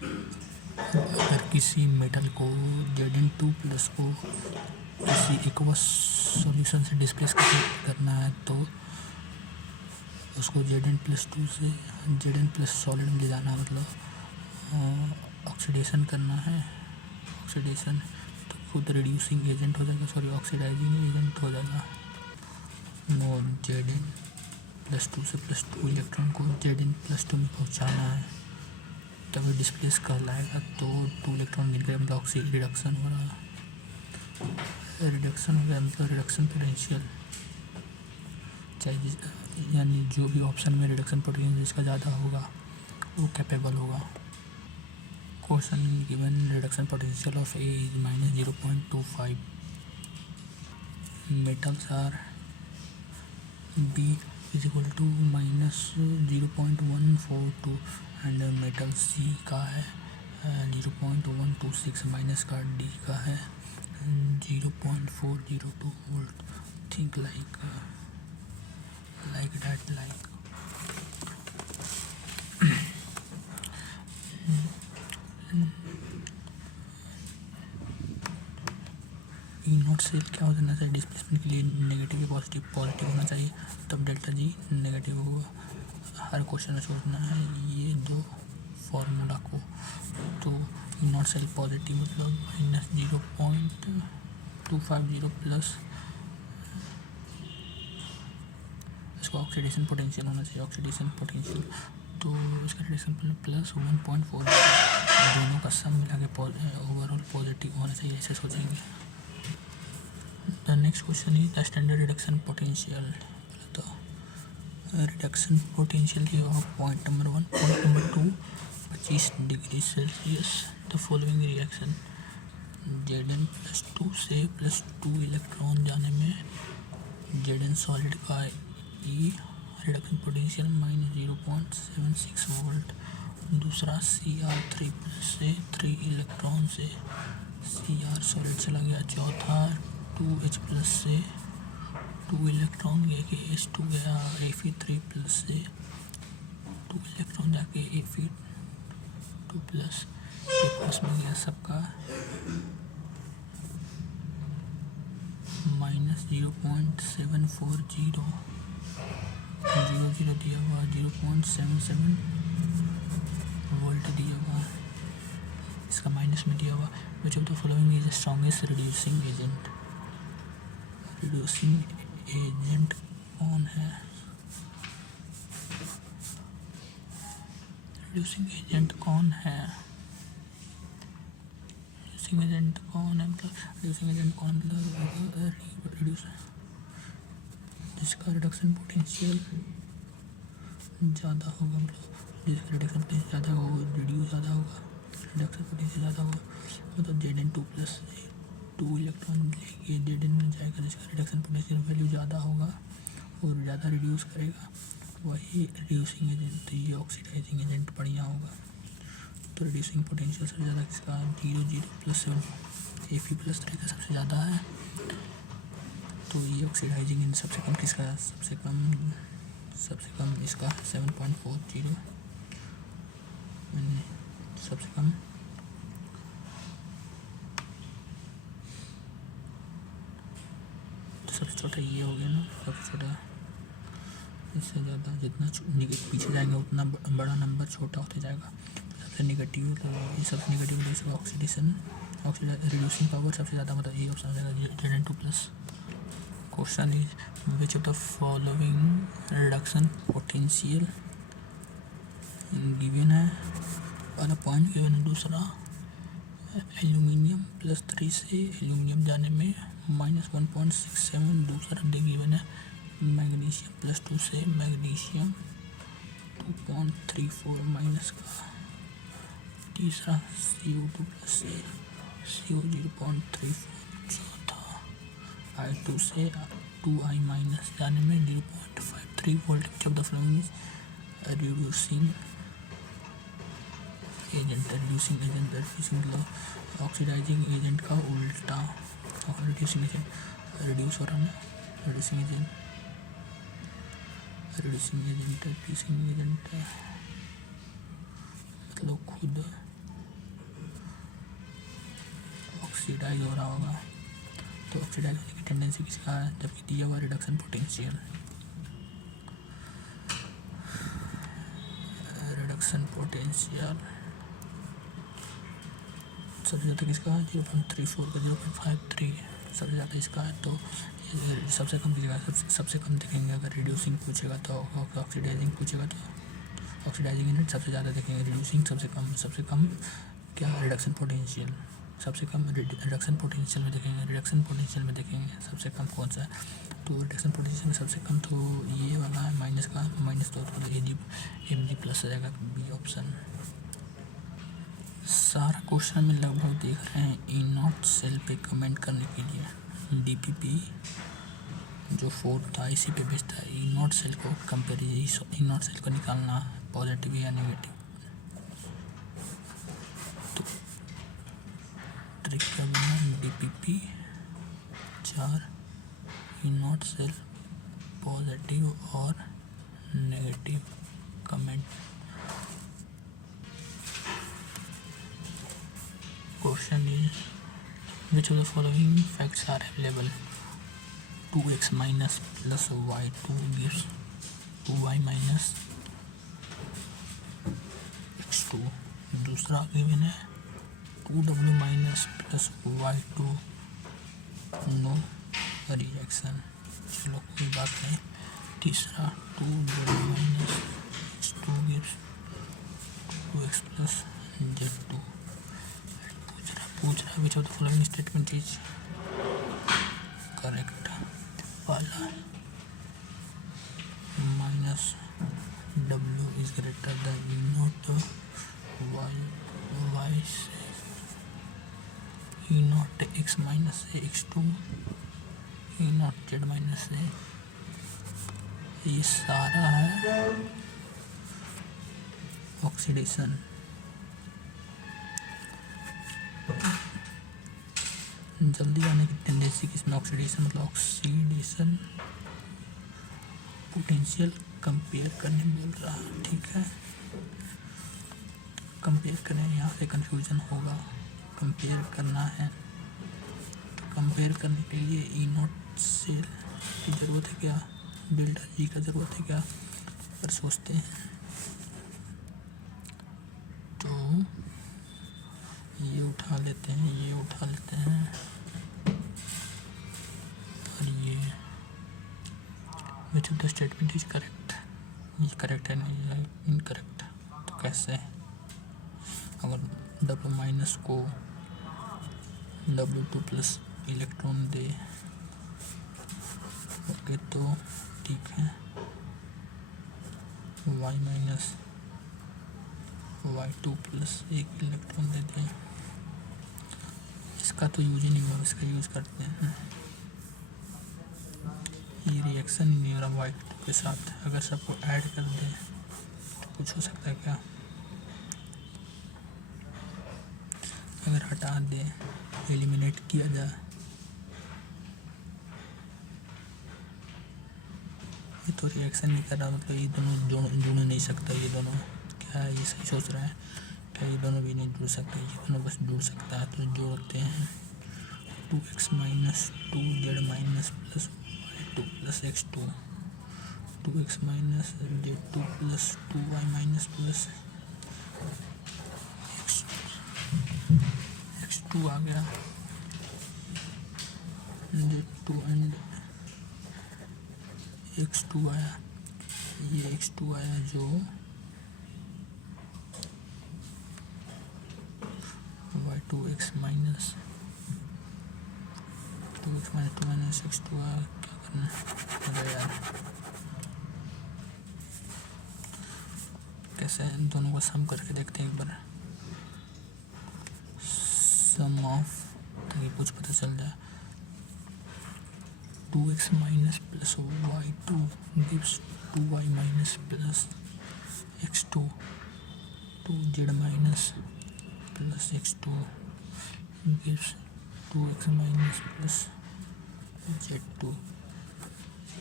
अगर किसी मेटल को Zn2 प्लस को किसी एक्वस सॉल्यूशन से डिस्प्लेस करना है तो उसको Zn+2 से Zn प्लस सॉलिड में ले जाना, मतलब ऑक्सीडेशन करना है। ऑक्सीडेशन तो खुद रिड्यूसिंग एजेंट हो जाएगा, सॉरी ऑक्सीडाइजिंग एजेंट हो जाएगा। नो Zn+2 से +2 इलेक्ट्रॉन को Zn+2 में पहुंचाना है, तभी डिस्प्लेस कहलाएगा। तो 2 इलेक्ट्रॉन गिर गए, मतलब ऑक्सी रिडक्शन हो रहा है। रिडक्शन हो गया मतलब रिडक्शन पोटेंशियल, चाहे यानी जो भी ऑप्शन में रिडक्शन पोटेंशियल जिसका ज़्यादा होगा वो कैपेबल होगा। Question given reduction potential of A is -0.25, metals are B is equal to -0.142 and metal C का है 0.126, माइनस का डी का है 0.402 volt. Think like that, like E naught cell क्या हो जाना चाहिए डिस्प्लेसमेंट के लिए, नेगेटिव या पॉजिटिव। पॉजिटिव होना चाहिए, तब डेल्टा जी नेगेटिव होगा। हर क्वेश्चन में सोचना है ये दो फॉर्मूला को। तो ई नॉट सेल पॉजिटिव मतलब -0.250 प्लस इसका ऑक्सीडेशन पोटेंशियल होना चाहिए, ऑक्सीडेशन पोटेंशियल। तो इसका रिडक्शन +1.4, दोनों का सम मिला के ओवरऑल पॉजिटिव होना चाहिए, ऐसे सोचेंगे। The next question is the standard reduction potential. तो रिडक्शन पोटेंशियल ये होगा point number 1। Point number 2 25 degree Celsius. The following reaction Zn+2 से +2 इलेक्ट्रॉन जाने में Zn सॉलिड का ई रिडक्शन पोटेंशियल -0.76 वोल्ट। दूसरा Cr3 से 3 इलेक्ट्रॉन से Cr सॉलिड चला गया। चौथा 2H+ से 2 इलेक्ट्रॉन गया कि H2 गया। Fe3+ से 2 इलेक्ट्रॉन जाके Fe2+ के पास में गया, सबका -0.740 0 दिया हुआ, 0.77 वोल्ट दिया हुआ, इसका माइनस में दिया हुआ। विच of the following is the strongest reducing agent. Reducing agent कौन है? रिड्यूसिंग एजेंट कौन है? रिड्यूसिंग एजेंट कौन है मतलब रिड्यूसिंग एजेंट कौन मतलब रिड्यूस जिसका रिडक्शन पोटेंशियल ज़्यादा होगा, मतलब जिसका रिडक्शन पोटेंशियल ज़्यादा होगा वो रिड्यूस ज़्यादा होगा। रिडक्शन पोटेंशियल ज़्यादा होगा मतलब Zn2+ से 2 इलेक्ट्रॉन लेके Zn में जाएगा, जिसका रिडक्शन पोटेंशियल वैल्यू ज़्यादा होगा और ज़्यादा रिड्यूस करेगा, वही रिड्यूसिंग एजेंट। तो ये ऑक्सीडाइजिंग एजेंट बढ़िया होगा। तो रिड्यूसिंग पोटेंशियल सबसे ज़्यादा किसका 0.0+7 Fe+3 का सबसे ज़्यादा है। तो ये ऑक्सीडाइजिंग एजेंट सबसे कम किसका है? सबसे कम इसका 7.40, सबसे कम। तो सबसे छोटा ये हो गया ना, सबसे छोटा। इससे ज़्यादा जितना पीछे जाएंगे उतना बड़ा नंबर छोटा होते जाएगा। सबसे नेगेटिव ये सबसे नेगेटिव ऑक्सीडेशन रिड्यूसिंग पावर सबसे ज़्यादा, मतलब ये ऑप्शन हो जाएगा Zn2+। Question is which of the following reduction potential given है, वाला पॉइंट गिवन है। दूसरा एल्यूमिनियम +3 से एल्यूमिनियम जाने में -1.67। दूसरा गिवन है मैग्नीशियम +2 से मैग्नीशियम 2.34 माइनस का। तीसरा CO2+ से CO 0.34। चौथा I2 से 2I- जाने में 0.53 volt. Which of the following is reducing agent. Reducing agent मतलब ऑक्सीडाइजिंग एजेंट का उल्टा। रिड्यूसिंग एजेंट रिड्यूस हो रहा है ना, रिड्यूसिंग एजेंट मतलब खुद ऑक्सीडाइज हो रहा होगा। तो ऑक्सीडाइज होने की टेंडेंसी किसका है, जबकि दिया हुआ रिडक्शन पोटेंशियल सबसे ज़्यादा किसका है, 0.34 का 0.53 सबसे ज़्यादा इसका है। तो सबसे कम दिखेगा, सबसे कम दिखेंगे। अगर रिड्यूसिंग पूछेगा तो ऑक्सीडाइजिंग पूछेगा तो ऑक्सीडाइजिंग यूनिट सबसे ज़्यादा देखेंगे, रिड्यूसिंग सबसे कम क्या रिडक्शन पोटेंशियल सबसे कम रिडक्शन पोटेंशियल में देखेंगे सबसे कम कौन सा है। तो रिडक्शन पोटेंशियल में सबसे कम तो ये वाला है, माइनस तो Mg प्लस आ जाएगा, बी ऑप्शन। सारा क्वेश्चन में लगभग देख रहे हैं ई नॉट सेल पे कमेंट करने के लिए। DPP जो 4 था इसी पे बेस्ड था। ई नॉट सेल को ई नॉट सेल को निकालना पॉजिटिव या नेगेटिव। तो ट्रिक क्या बना, DPP 4 E naught cell positive और negative comment. Question is which of the following facts are available? 2x minus plus y2 gives 2y minus x2। दूसरा given है 2w minus plus y2 no reaction. चलो कोई बात नहीं। तीसरा 2w minus x2 gives 2x plus z2। पूछ रहा which of the following statement is correct। पहला minus w is greater than E not y से ई नॉट x माइनस से x2 E not z minus से। ये सारा है ऑक्सीडेशन। जल्दी आने की टेंडेंसी किसमें, ऑक्सीडेशन मतलब ऑक्सीडेशन पोटेंशियल कंपेयर करने बोल रहा है, ठीक है। कंपेयर करें, यहाँ से कंफ्यूजन होगा। कंपेयर करना है तो कंपेयर करने के लिए ई नॉट सेल की ज़रूरत है क्या, डेल्टा जी का ज़रूरत है क्या, पर सोचते हैं। तो ये उठा लेते हैं और ये विच of the statement is correct. ये करेक्ट है नहीं, ये इनकरेक्ट। तो कैसे, अगर W माइनस को W2 प्लस इलेक्ट्रॉन दे ओके तो ठीक है, Y माइनस Y2 प्लस एक इलेक्ट्रॉन दे दें। इसका तो यूज ही नहीं हुआ, इसका यूज़ करते हैं। ये रिएक्शन ही नहीं हो रहा Y2 के साथ। अगर सबको ऐड कर दें तो कुछ हो सकता है क्या, अगर हटा दें, एलिमिनेट किया जाए, ये तो रिएक्शन नहीं कर रहा, मतलब ये दोनों जुड़ नहीं सकता। ये दोनों क्या है, ये सही सोच रहा है क्या, ये दोनों भी नहीं जुड़ सकते, ये दोनों बस जुड़ सकता है। तो जोड़ते हैं 2x minus 2z minus plus y2 plus x2, 2x minus z2 plus 2y minus plus x2 आ गया, z2 एंड x2 आया। ये x2 आया जो y2x minus 2x minus 2 minus x2 आया। क्या करना है यार, कैसे दोनों का सम करके देखते हैं एक बार। सम ऑफ, ताकि कुछ पता चल जाए। 2x minus plus y2 gives 2y minus plus x2, 2z minus plus x2 gives 2x minus plus z2।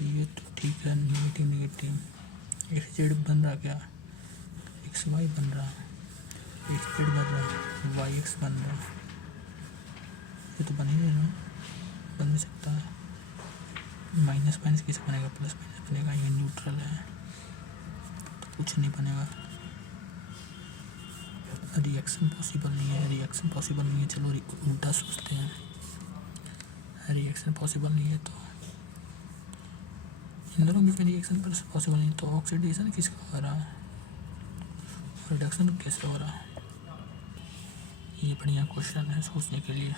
ये तो ठीक है, नेगेटिव xz बन रहा, क्या xy बन रहा, xz बन रहा, yx बन रहा, ये तो बन ही नहीं रहा, बन भी सकता है। माइनस माइनस कैसे बनेगा, प्लस माइनस बनेगा, ये न्यूट्रल है तो कुछ नहीं बनेगा। रिएक्शन पॉसिबल नहीं है, रिएक्शन पॉसिबल नहीं है। चलो उल्टा सोचते हैं, रिएक्शन पॉसिबल नहीं है तो इन दोनों में रिएक्शन पॉसिबल नहीं, तो ऑक्सीडेशन किसका हो रहा है, रिडक्शन कैसे हो रहा है? ये बढ़िया क्वेश्चन है सोचने के लिए।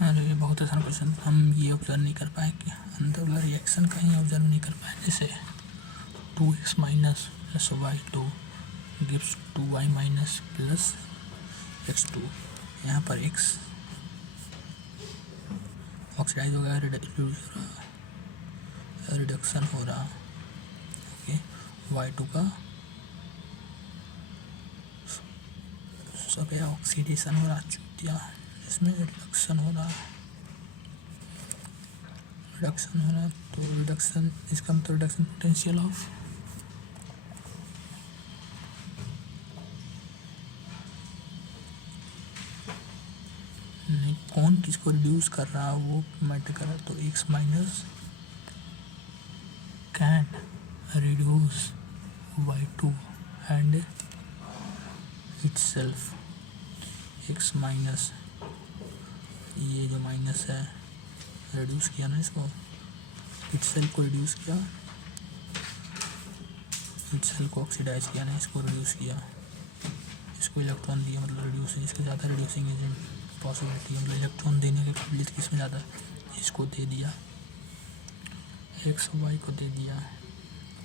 अरे ये बहुत आसान क्वेश्चन, हम ये ऑब्जर्व नहीं कर पाए कि अंदर वाला रिएक्शन कहीं ऑब्जर्व नहीं कर पाए। जैसे 2x minus plus y2 gives 2y minus plus x2। यहाँ पर x ऑक्सीडाइज हो गया, रिडक्शन हो रहा। ओके, y2 का सब क्या ऑक्सीडेशन हो रहा, चूतिया, इसमें रिडक्शन हो रहा, रिडक्शन हो रहा। तो रिडक्शन, इसका मतलब रिडक्शन पोटेंशियल ऑफ नहीं, कौन किसको रिड्यूस कर रहा है वो मैटर कर रहा है। तो x minus can reduce y2 and itself। x minus, ये जो माइनस है रिड्यूस किया ना इसको, itself को रिड्यूस किया, itself को ऑक्सीडाइज किया ना, इसको रिड्यूस किया, इसको इलेक्ट्रॉन दिया, मतलब रिड्यूस, इसके ज़्यादा रिड्यूसिंग एजेंट पॉसिबिलिटी, मतलब इलेक्ट्रॉन देने की काबिलियत किसमें ज़्यादा, इसको दे दिया, एक्स वाई को दे दिया,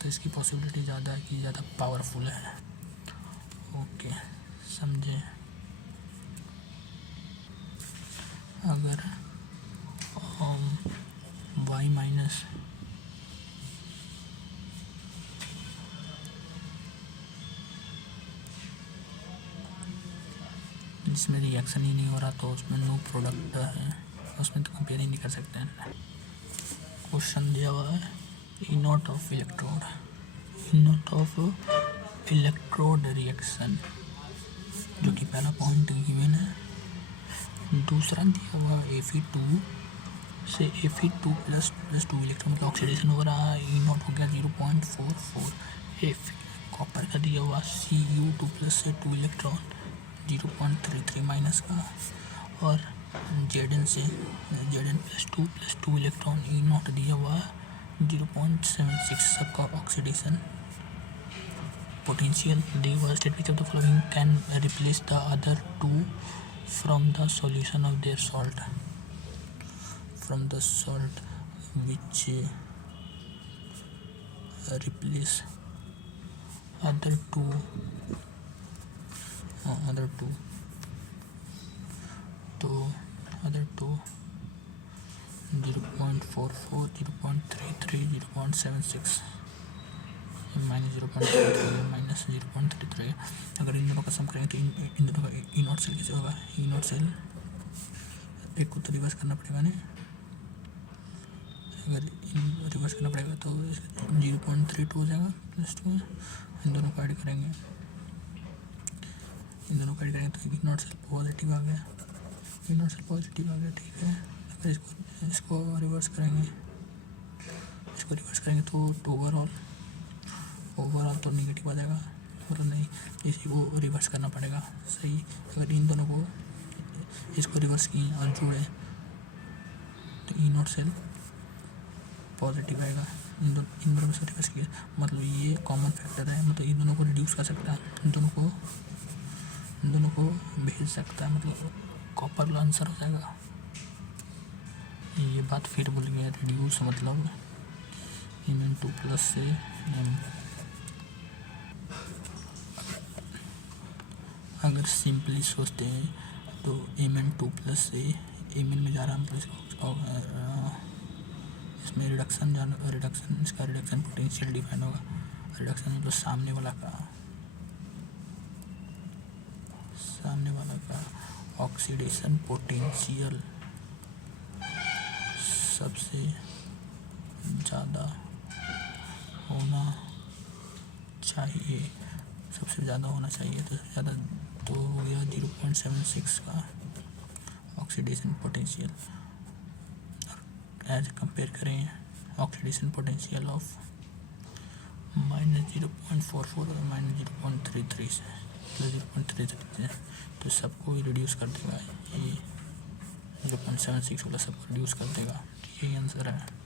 तो इसकी पॉसिबिलिटी ज़्यादा है कि ज़्यादा पावरफुल है। ओके, समझे। अगर y माइनस जिसमें रिएक्शन ही नहीं हो रहा तो उसमें नो प्रोडक्ट है, उसमें तो कंपेयर ही नहीं कर सकते हैं। क्वेश्चन दिया हुआ है E naught of electrode, E naught of electrode reaction, जो कि पहला पॉइंट गिवन है। दूसरा दिया हुआ Fe2 से Fe2 प्लस 2 इलेक्ट्रॉन, मतलब ऑक्सीडेशन हो रहा है, ई नॉट हो गया 0.44। कॉपर का दिया हुआ Cu2 प्लस से 2 इलेक्ट्रॉन 0.33 माइनस का, और Zn से Zn plus 2 electron E naught दिया हुआ 0.76। सबका ऑक्सीडेशन पोटेंशियल दिया हुआ। State which of the following can replace the other two from the solution of their salt, from the salt which replace other two तो other two 0.44, 0.33, 0.76 minus 0.33 minus 0.33। अगर इन दोनों का सम करेंगे तो इन दोनों का ई नॉट सेल कैसे होगा, ई नॉट सेल एक को तो रिवर्स करना पड़ेगा ना, अगर रिवर्स करना पड़ेगा तो 0.32 हो जाएगा प्लस 2, इन दोनों को ऐड करेंगे, इन दोनों को ऐड करेंगे तो ई नॉट सेल पॉजिटिव आ गया, ई नॉट सेल पॉजिटिव आ गया, ठीक है। अगर इसको रिवर्स करेंगे, इसको रिवर्स करेंगे तो ओवरऑल तो नेगेटिव आ जाएगा, मतलब नहीं, इसी को रिवर्स करना पड़ेगा, सही। अगर इन दोनों को इसको रिवर्स किए और जोड़े तो ई नॉट सेल पॉजिटिव आएगा। इन दोनों से रिवर्स किए, मतलब ये कॉमन फैक्टर है, मतलब इन दोनों को रिड्यूस कर सकता है, इन दोनों को भेज सकता है, मतलब कॉपर का आंसर हो जाएगा। ये बात फिर भूल गया, रिड्यूस मतलब Mn2 प्लस से M। अगर सिंपली सोचते हैं तो Mn2 प्लस से Mn में जा रहा है, इसमें रिडक्शन इसका रिडक्शन पोटेंशियल डिफाइन होगा। रिडक्शन मतलब सामने वाला का ऑक्सीडेशन पोटेंशियल सबसे ज़्यादा होना चाहिए, सबसे ज़्यादा होना चाहिए, तो ज़्यादा तो हो गया 0.76 का ऑक्सीडेशन पोटेंशियल, एज कंपेयर करें ऑक्सीडेशन पोटेंशियल ऑफ -0.44 और -0.33 से +0.33 से, तो सबको रिड्यूस कर देगा, ये 0.76 वाला सबको रिड्यूस कर देगा। यही आंसर है।